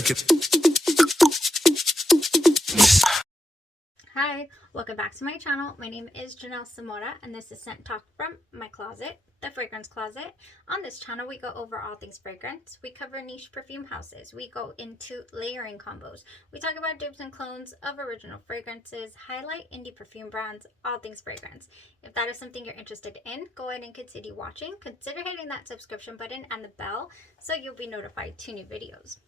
check it. Hi, welcome back to my channel. My name is Janelle Samora and this is Scent Talk from my closet, the fragrance closet. On this channel we go over all things fragrance. We cover niche perfume houses. We go into layering combos. We talk about dupes and clones of original fragrances, highlight indie perfume brands, all things fragrance. If that is something you're interested in, go ahead and continue watching. Consider hitting that subscription button and the bell so you'll be notified to new videos.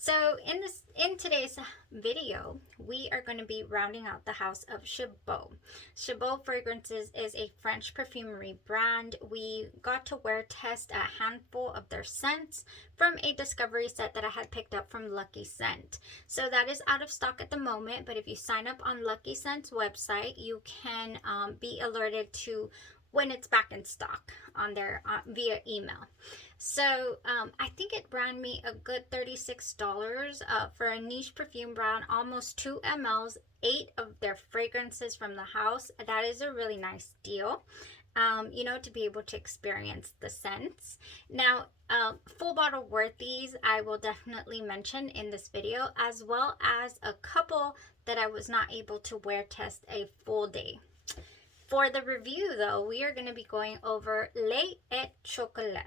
So in today's video, we are going to be rounding out the house of Chabaud. Chabaud Fragrances is a French perfumery brand. We got to wear test a handful of their scents from a discovery set that I had picked up from Lucky Scent. So that is out of stock at the moment, but if you sign up on Lucky Scent's website, you can be alerted to when it's back in stock on their via email. So I think it ran me a good $36 for a niche perfume brand, almost 2 mls, 8 of their fragrances from the house. That is a really nice deal, you know, to be able to experience the scents. Now, full bottle worthies I will definitely mention in this video, as well as a couple that I was not able to wear test a full day. For the review, though, we are going to be going over Lei Et Chocolat.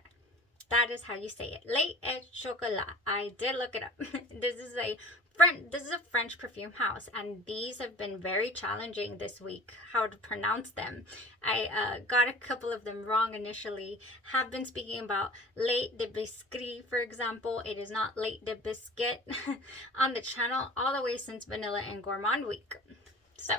That is how you say it. Lei Et Chocolat. I did look it up. This is a French perfume house, and these have been very challenging this week, how to pronounce them. I got a couple of them wrong initially. Have been speaking about Lait de Biscuit, for example. It is not Lait de Biscuit on the channel all the way since Vanilla and Gourmand Week. So,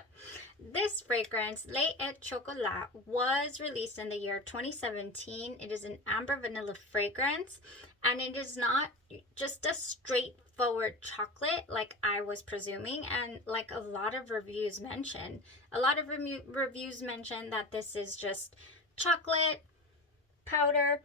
this fragrance, Lei Et Chocolat, was released in the year 2017. It is an amber vanilla fragrance, and it is not just a straightforward chocolate like I was presuming, and like a lot of reviews mention. A lot of reviews mention that this is just chocolate powder,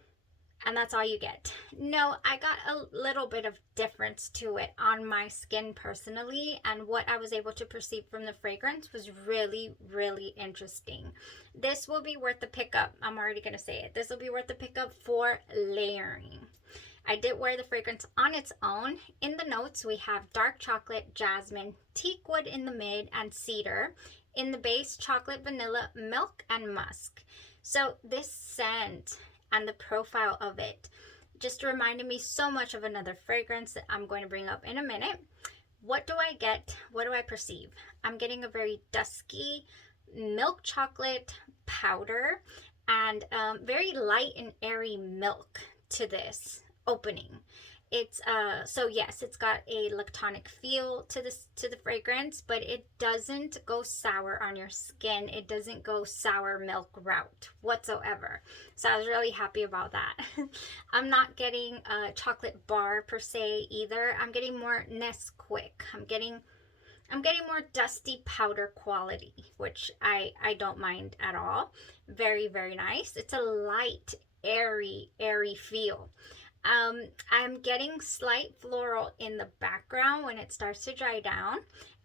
and that's all you get. No, I got a little bit of difference to it on my skin personally, and what I was able to perceive from the fragrance was really, really interesting. This will be worth the pickup. I'm already going to say it. This will be worth the pickup for layering. I did wear the fragrance on its own. In the notes, we have dark chocolate, jasmine, teak wood in the mid, and cedar. In the base, chocolate, vanilla, milk, and musk. So this scent and the profile of it just reminded me so much of another fragrance that I'm going to bring up in a minute. What do I get? What do I perceive? I'm getting a very dusky milk chocolate powder and very light and airy milk to this opening. It's so yes, it's got a lactonic feel to the fragrance, but it doesn't go sour on your skin. It doesn't go sour milk route whatsoever. So I was really happy about that. I'm not getting a chocolate bar per se either. I'm getting more Nesquik. I'm getting more dusty powder quality, which I don't mind at all. Very, very nice. It's a light, airy feel. I'm getting slight floral in the background when it starts to dry down,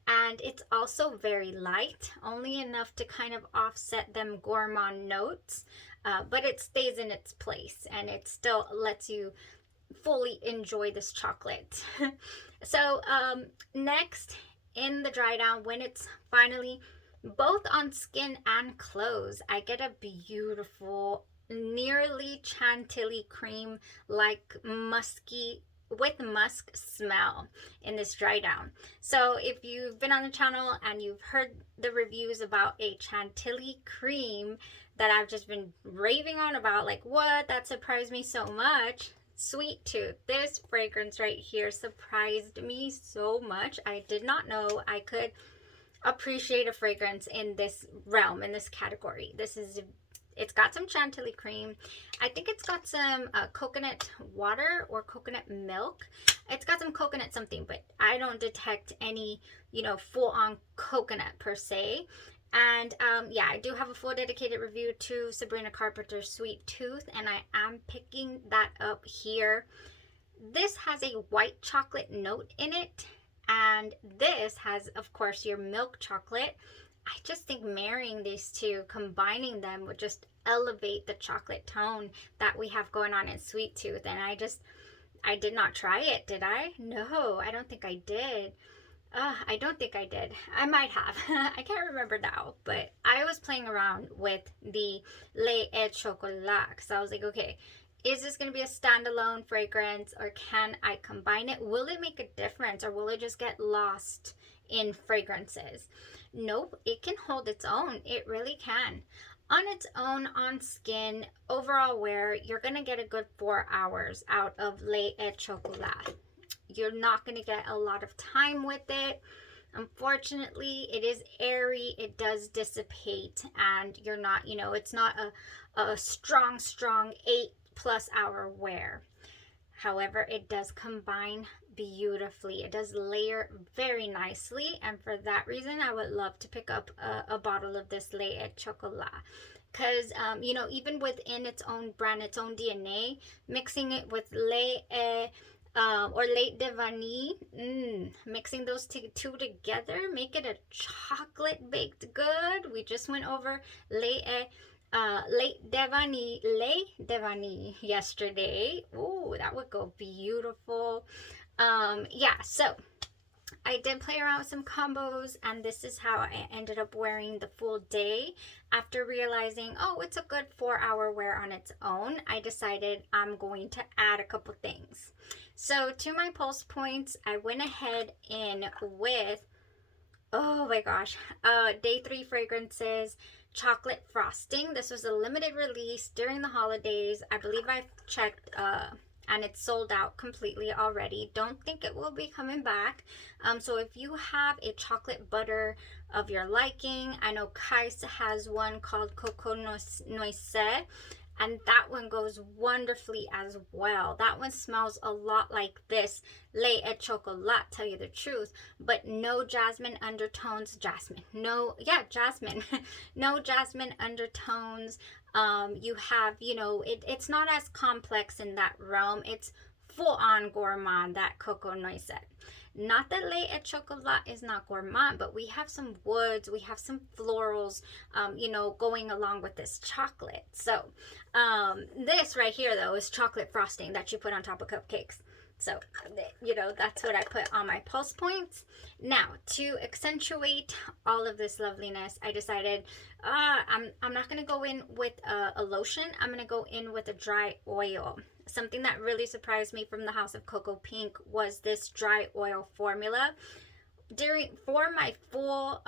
and it's also very light, only enough to kind of offset them gourmand notes, but it stays in its place and it still lets you fully enjoy this chocolate. So next, in the dry down, when it's finally both on skin and clothes, I get a beautiful nearly chantilly cream, like musky with musk smell in this dry down. So if you've been on the channel and you've heard the reviews about a chantilly cream that I've just been raving on about, like, what, that surprised me so much. Sweet Tooth, this fragrance right here surprised me so much. I did not know I could appreciate a fragrance in this realm, in this category. It's got some chantilly cream. I think it's got some coconut water or coconut milk. It's got some coconut something, but I don't detect any, you know, full-on coconut per se. And yeah, I do have a full dedicated review to Sabrina Carpenter's Sweet Tooth, and I am picking that up here. This has a white chocolate note in it, and this has, of course, your milk chocolate. I just think marrying these two, combining them, would just elevate the chocolate tone that we have going on in Sweet Tooth. And I did not try it, did I? No, I don't think I did. I don't think I did. I might have. I can't remember now. But I was playing around with the Lei Et Chocolat because I was like, okay, is this going to be a standalone fragrance or can I combine it? Will it make a difference or will it just get lost in fragrances? Nope, it can hold its own. It really can. On its own, on skin, overall wear, you're going to get a good 4 hours out of Lei Et Chocolat. You're not going to get a lot of time with it. Unfortunately, it is airy. It does dissipate and you're not, you know, it's not a strong 8+ hour wear. However, it does combine beautifully. It does layer very nicely, and for that reason I would love to pick up a bottle of this Lei Et Chocolat because you know, even within its own brand, its own DNA, mixing it with Lei or Lait de Vanille, mixing those two together, make it a chocolate baked good. We just went over Lait de Vanille yesterday. Ooh, that would go beautiful. Yeah, so I did play around with some combos, and this is how I ended up wearing the full day. After realizing, oh, it's a good 4 hour wear on its own, I decided I'm going to add a couple things. So to my pulse points, I went ahead in with, oh my gosh, Day 3 Fragrances chocolate frosting. This was a limited release during the holidays. I believe I checked and it's sold out completely already. Don't think it will be coming back. So if you have a chocolate butter of your liking, I know Kais has one called Coco Noise, and that one goes wonderfully as well. That one smells a lot like this Lei Et Chocolat, tell you the truth, but no jasmine undertones. No jasmine undertones. You have, you know, it's not as complex in that realm. It's full on gourmand, that Coco Noise. Not that Lei Et Chocolat is not gourmand, but we have some woods, we have some florals, you know, going along with this chocolate. So this right here though is chocolate frosting that you put on top of cupcakes. So, you know, that's what I put on my pulse points. Now, to accentuate all of this loveliness, I decided I'm not going to go in with a lotion. I'm going to go in with a dry oil. Something that really surprised me from the house of Cocoapink was this dry oil formula. For my full,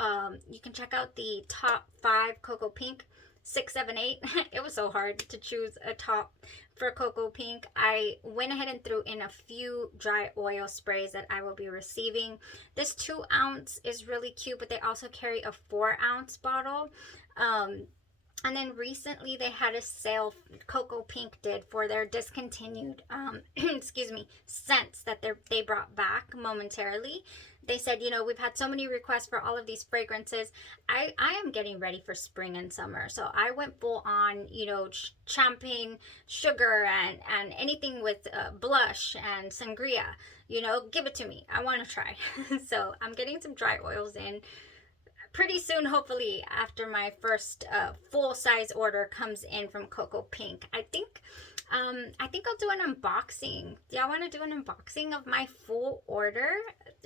you can check out the top 5 Cocoapink, 6, 7, 8. It was so hard to choose a top for Cocoapink. I went ahead and threw in a few dry oil sprays that I will be receiving. This 2 ounce is really cute, but they also carry a 4 ounce bottle. And then recently they had a sale, Cocoapink did, for their discontinued, excuse me, scents that they brought back momentarily. They said, you know, we've had so many requests for all of these fragrances. I am getting ready for spring and summer. So I went full on, you know, champagne, sugar, and anything with blush and sangria. You know, give it to me. I want to try. So I'm getting some dry oils in pretty soon, hopefully, after my first full-size order comes in from Cocoapink. I think I'll do an unboxing. Do y'all want to do an unboxing of my full order?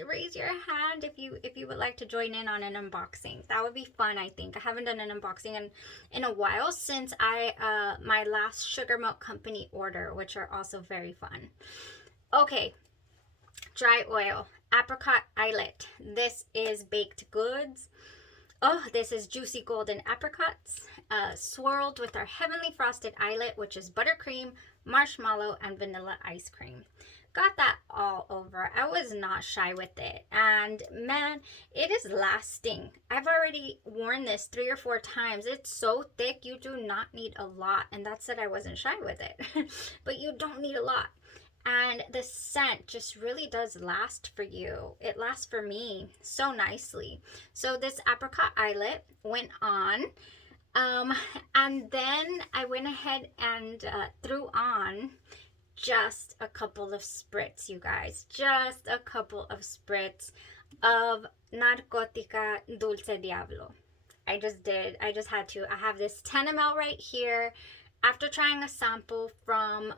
Raise your hand if you would like to join in on an unboxing. That would be fun, I think. I haven't done an unboxing in a while since my last Sugar Milk Company order, which are also very fun. Okay, dry oil, apricot eyelet. This is baked goods. Oh, this is juicy golden apricots swirled with our heavenly frosted eyelet, which is buttercream, marshmallow, and vanilla ice cream. Got that all over. I was not shy with it. And man, it is lasting. I've already worn this 3 or 4 times. It's so thick, you do not need a lot. And that said, I wasn't shy with it. But you don't need a lot. And the scent just really does last for you. It lasts for me so nicely. So this apricot eyelet went on. And then I went ahead and threw on just a couple of spritz, you guys. Just a couple of spritz of NARCOTICA Dulce Diablo. I just did. I just had to. I have this 10 ml right here. after trying a sample from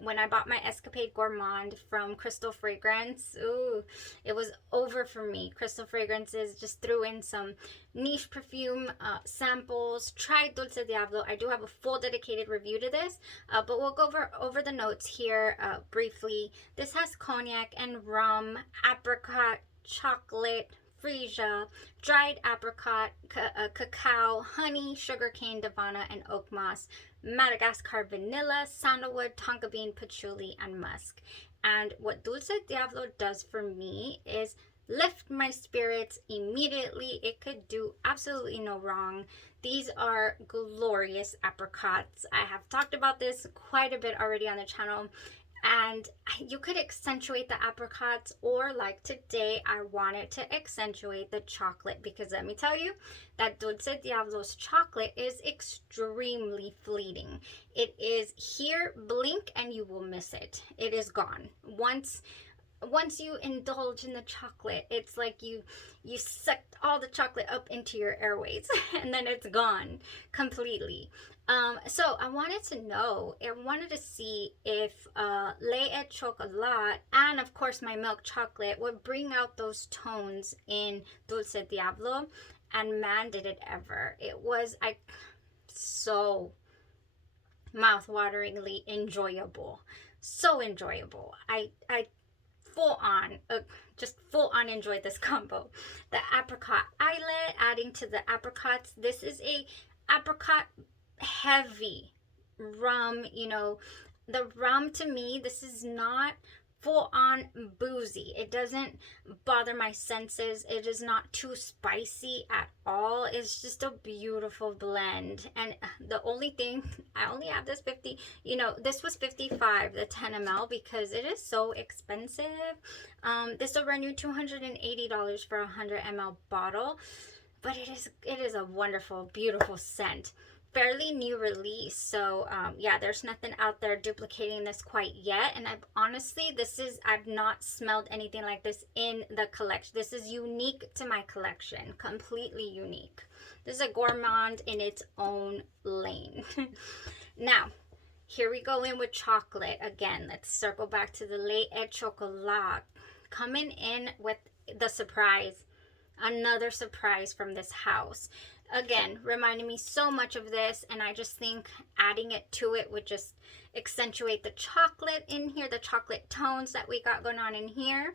when I bought my Escapade Gourmand from Crystal Fragrance, ooh, it was over for me. Crystal Fragrances just threw in some niche perfume samples, tried Dulce Diablo. I do have a full dedicated review to this, but we'll go over the notes here briefly. This has cognac and rum, apricot, chocolate, freesia, dried apricot, cacao, honey, sugarcane, davana, and oak moss, Madagascar vanilla, sandalwood, tonka bean, patchouli, and musk. And what Dulce Diablo does for me is lift my spirits immediately. It could do absolutely no wrong. These are glorious apricots. I have talked about this quite a bit already on the channel. And you could accentuate the apricots, or like today, I wanted to accentuate the chocolate, because let me tell you that Dulce Diablo's chocolate is extremely fleeting. It is here, blink and you will miss it. It is gone. Once you indulge in the chocolate, it's like you sucked all the chocolate up into your airways and then it's gone completely. So I wanted to see if Lei Et Chocolat and of course my milk chocolate would bring out those tones in Dulce Diablo, and man did it ever. It was so mouth-wateringly enjoyable. So enjoyable. I just full on enjoyed this combo. The apricot eyelet, adding to the apricots. This is a apricot heavy rum. You know, the rum to me, this is not full on boozy. It doesn't bother my senses. It is not too spicy at all. It's just a beautiful blend. And the only thing, I only have this 50, this was 55, the 10 ml, because it is so expensive. This will run you $280 for a 100 ml bottle, but it is a wonderful, beautiful scent. Fairly new release, so yeah, there's nothing out there duplicating this quite yet. And I've not smelled anything like this in the collection. This is unique to my collection, completely unique. This is a gourmand in its own lane. Now here we go in with chocolate again. Let's circle back to the Lei Et Chocolat, coming in with the surprise, another surprise from this house. Again, reminding me so much of this, and I just think adding it to it would just accentuate the chocolate in here, the chocolate tones that we got going on in here.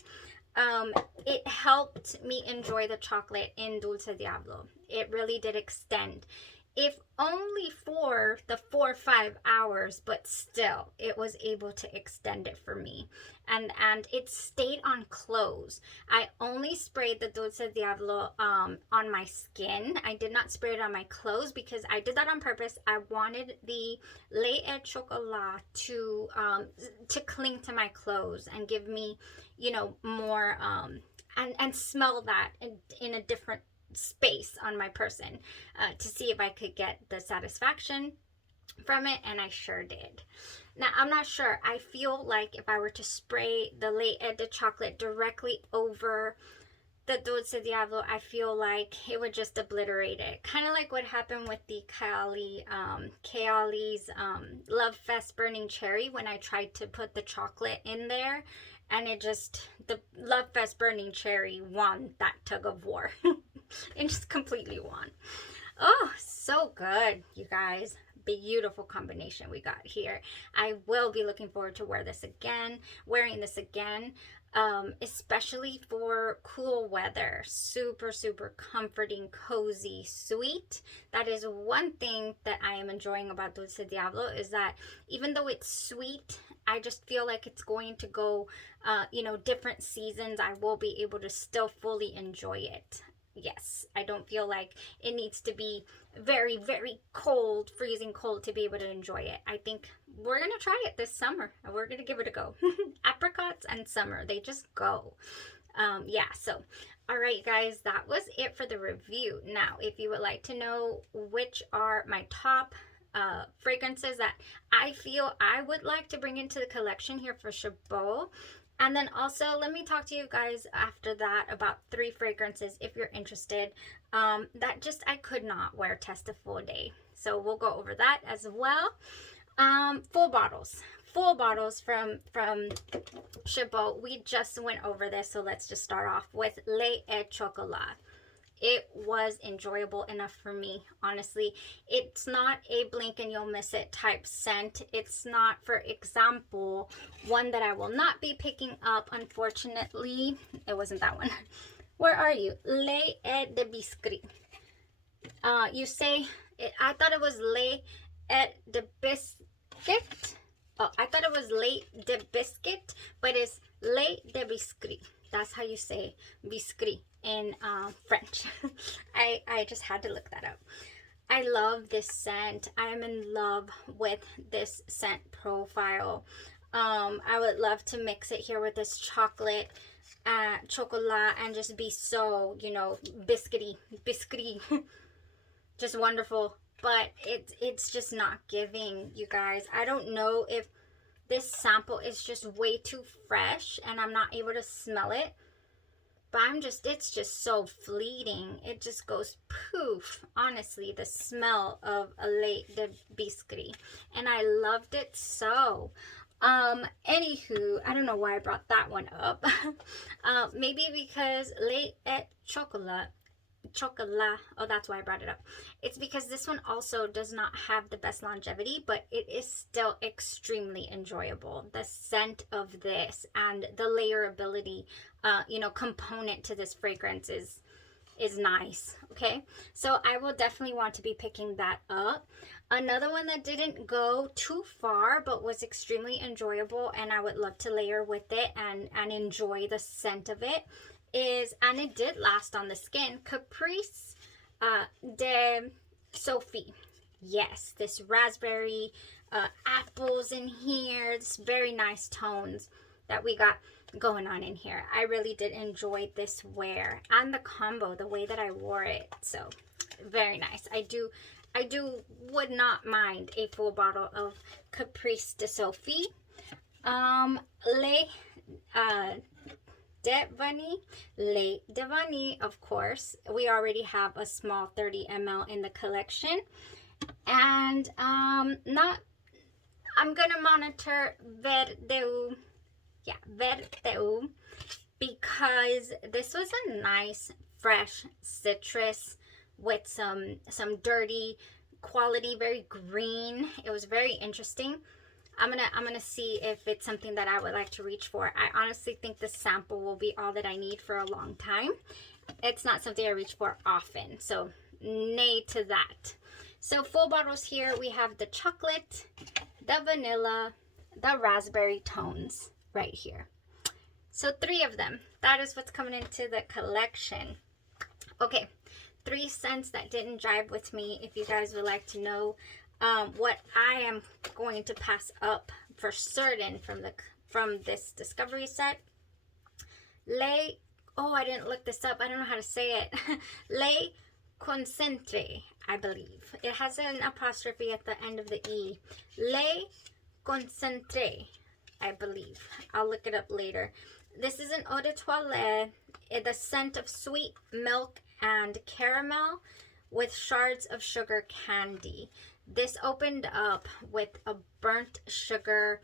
It helped me enjoy the chocolate in Dulce Diablo. It really did extend. If only for the 4 or 5 hours, but still, it was able to extend it for me. And it stayed on clothes. I only sprayed the Dulce Diablo on my skin. I did not spray it on my clothes because I did that on purpose. I wanted the Lei Et Chocolat to cling to my clothes and give me, more, and smell that in a different space on my person, to see if I could get the satisfaction from it, and I sure did. Now I'm not sure, I feel like if I were to spray the Lei Et Chocolate directly over the Dulce Diablo, I feel like it would just obliterate it, kind of like what happened with the Kayali's Love Fest Burning Cherry, when I tried to put the chocolate in there, and the Love Fest Burning Cherry won that tug of war. It just completely won. Oh, so good, you guys. Beautiful combination we got here. I will be looking forward to wearing this again, especially for cool weather. Super, super comforting, cozy, sweet. That is one thing that I am enjoying about Dulce Diablo, is that even though it's sweet, I just feel like it's going to go, different seasons, I will be able to still fully enjoy it. Yes, I don't feel like it needs to be very, very cold, freezing cold, to be able to enjoy it. I think we're going to try it this summer, and we're going to give it a go. Apricots and summer, they just go. Yeah, so, all right, guys, that was it for the review. Now, if you would like to know which are my top fragrances that I feel I would like to bring into the collection here for Chabot, and then also let me talk to you guys after that about 3 fragrances if you're interested, that just I could not wear test a full day. So we'll go over that as well. Full bottles from Chabot. We just went over this, so let's just start off with Lei Et Chocolat. It was enjoyable enough for me, honestly. It's not a blink and you'll miss it type scent. It's not, for example, one that I will not be picking up, unfortunately. It wasn't that one. Where are you? Lei Et de Biscuit. You say, I thought it was Lei Et de Biscuit. Oh, I thought it was Lei de Biscuit, but it's Lei de Biscuit. That's how you say biscuit in French. I just had to look that up. I love this scent. I am in love with this scent profile. I would love to mix it here with this chocolate chocolat and just be so, you know, biscuity just wonderful. But it's just not giving, you guys. I don't know if this sample is just way too fresh and I'm not able to smell it, but it's just so fleeting. It just goes poof. Honestly, the smell of a Lei de Biscuit, and I loved it so. Anywho, I don't know why I brought that one up. Maybe because Lei Et Chocolat, oh, that's why I brought it up. It's because this one also does not have the best longevity, but it is still extremely enjoyable. The scent of this and the layerability you know, component to this fragrance is nice. Okay, so I will definitely want to be picking that up. Another one that didn't go too far but was extremely enjoyable, and I would love to layer with it and enjoy the scent of it, is, and it did last on the skin, Caprice de SOPHIE. Yes, this raspberry, apples in here, this very nice tones that we got going on in here. I really did enjoy this wear and the combo, the way that I wore it. So very nice. I would not mind a full bottle of Caprice de SOPHIE. Lei Lei de Vanille, of course. We already have a small 30 ml in the collection. And I'm gonna monitor Verdeu. Yeah, Verdeu, because this was a nice fresh citrus with some dirty quality, very green. It was very interesting. I'm gonna see if it's something that I would like to reach for. I honestly think this sample will be all that I need for a long time. It's not something I reach for often, so nay to that. So full bottles here, we have the chocolate, the vanilla, the raspberry tones right here. So 3 of them. That is what's coming into the collection. Okay, 3 scents that didn't jive with me. If you guys would like to know what I am going to pass up for certain from this discovery set, Lei, oh, I didn't look this up. I don't know how to say it. Lei CONCENTRE, I believe. It has an apostrophe at the end of the E. Lei CONCENTRE, I believe. I'll look it up later. This is an eau de toilette. The scent of sweet milk and caramel with shards of sugar candy. This opened up with a burnt sugar,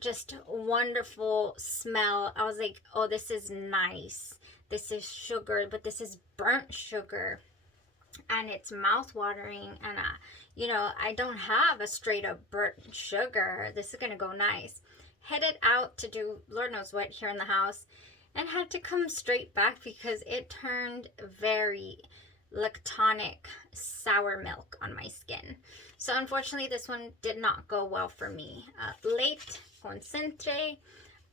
just wonderful smell. I was like, oh, this is nice. This is sugar, but this is burnt sugar. And it's mouth-watering. And, you know, I don't have a straight-up burnt sugar. This is going to go nice. Headed out to do Lord knows what here in the house. And had to come straight back because it turned very lactonic sour milk on my skin. So unfortunately, this one did not go well for me. Late Concentre,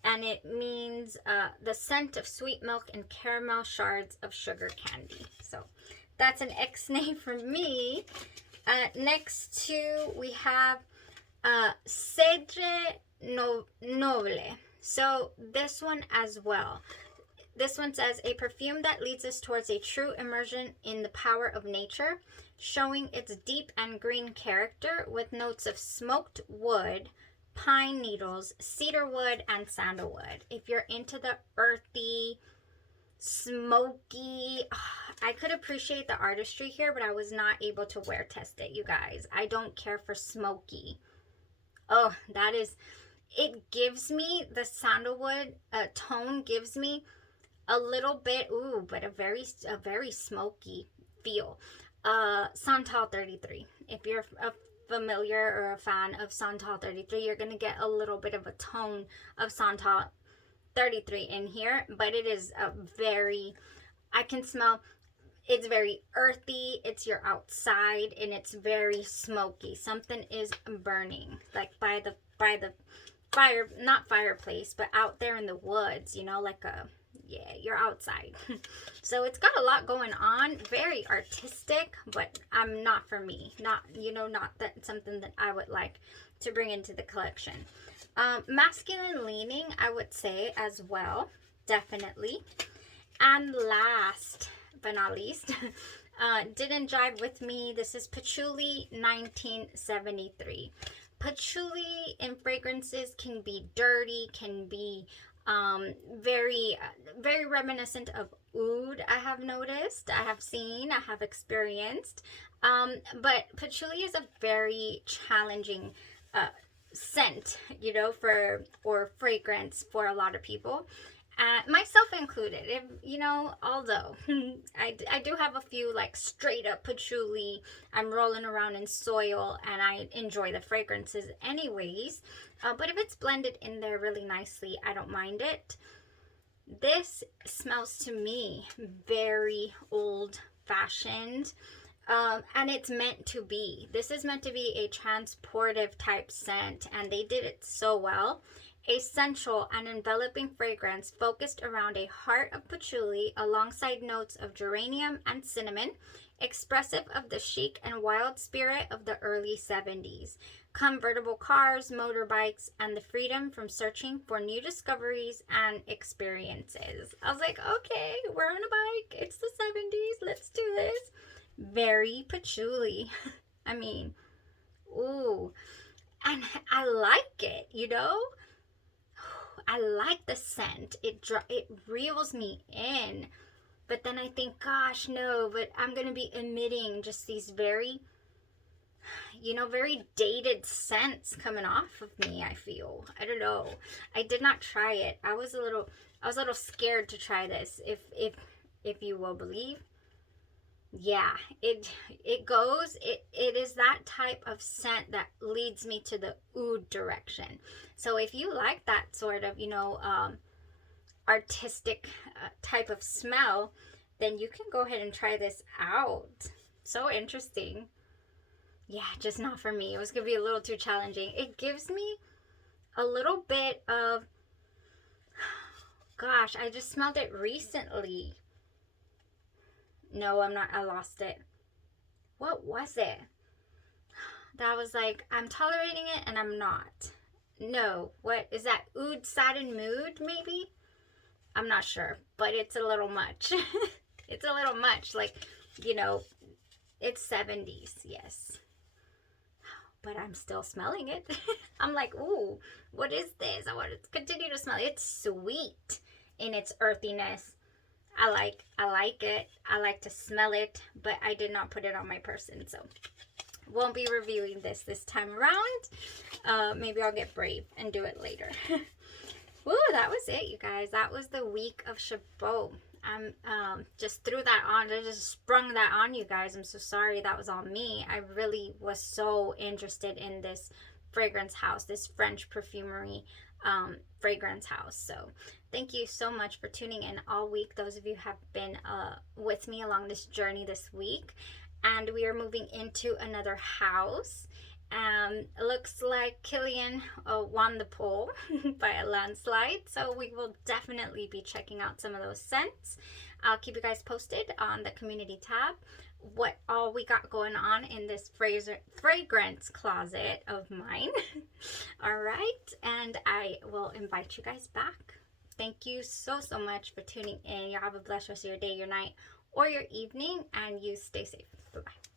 and it means the scent of sweet milk and caramel shards of sugar candy. So that's an X-nay for me. Next to we have CEDRE Noble. So this one as well. This one says, a perfume that leads us towards a true immersion in the power of nature, showing its deep and green character with notes of smoked wood, pine needles, cedar wood, and sandalwood. If you're into the earthy, smoky. I could appreciate the artistry here, but I was not able to wear test it, you guys. I don't care for smoky. Oh, that is, it gives me the sandalwood tone, gives me a little bit, ooh, but a very smoky feel. Santal 33. If you're a familiar or a fan of Santal 33, you're gonna get a little bit of a tone of Santal 33 in here, but it is a very, I can smell, it's very earthy, it's your outside, and it's very smoky. Something is burning, like by the fire, not fireplace, but out there in the woods, you know, like a, yeah, you're outside. So it's got a lot going on, very artistic, but not for me, not, you know, not that something that I would like to bring into the collection. Masculine leaning, I would say, as well, definitely. And last but not least, didn't jive with me, this is Patchouli 1973. Patchouli in fragrances can be dirty, can be very reminiscent of oud. I have noticed, I have seen, I have experienced, but patchouli is a very challenging scent, you know, or fragrance for a lot of people, myself included. If, you know, although I do have a few like straight up patchouli, I'm rolling around in soil and I enjoy the fragrances anyways, but if it's blended in there really nicely, I don't mind it. This smells to me very old fashioned, and it's meant to be. This is meant to be a transportive type scent, and they did it so well. A sensual and enveloping fragrance focused around a heart of patchouli alongside notes of geranium and cinnamon, expressive of the chic and wild spirit of the early 70s. Convertible cars, motorbikes, and the freedom from searching for new discoveries and experiences. I was like, okay, we're on a bike. It's the 70s. Let's do this. Very patchouli. I mean, ooh. And I like it, you know? I like the scent. It reels me in. But then I think, gosh, no, but I'm going to be emitting just these very, you know, very dated scents coming off of me, I feel. I don't know. I did not try it. I was a little scared to try this, if you will believe. Yeah, it is that type of scent that leads me to the oud direction. So if you like that sort of, you know, artistic type of smell, then you can go ahead and try this out. So interesting. Yeah, just not for me. It was gonna be a little too challenging. It gives me a little bit of, gosh, I just smelled it recently. No, I'm not. I lost it. What was it? That was like, I'm tolerating it and I'm not. No, what is that? Oud Satin Mood, maybe? I'm not sure, but it's a little much. It's a little much. Like, you know, it's 70s, yes. But I'm still smelling it. I'm like, ooh, what is this? I want to continue to smell it. It's sweet in its earthiness. I like it. I like to smell it, but I did not put it on my person, so won't be reviewing this time around. Maybe I'll get brave and do it later. Woo, that was it, you guys. That was the week of Chabot. I'm just threw that on. I just sprung that on you guys. I'm so sorry. That was on me. I really was so interested in this fragrance house, this French perfumery fragrance house. So thank you so much for tuning in all week, those of you who have been with me along this journey this week. And we are moving into another house. It looks like Killian won the poll by a landslide, so we will definitely be checking out some of those scents. I'll keep you guys posted on the community tab what all we got going on in this fragrance closet of mine. All right, and I will invite you guys back. Thank you so much for tuning in. You have a blessed rest of your day, your night, or your evening, and you stay safe. Bye-bye.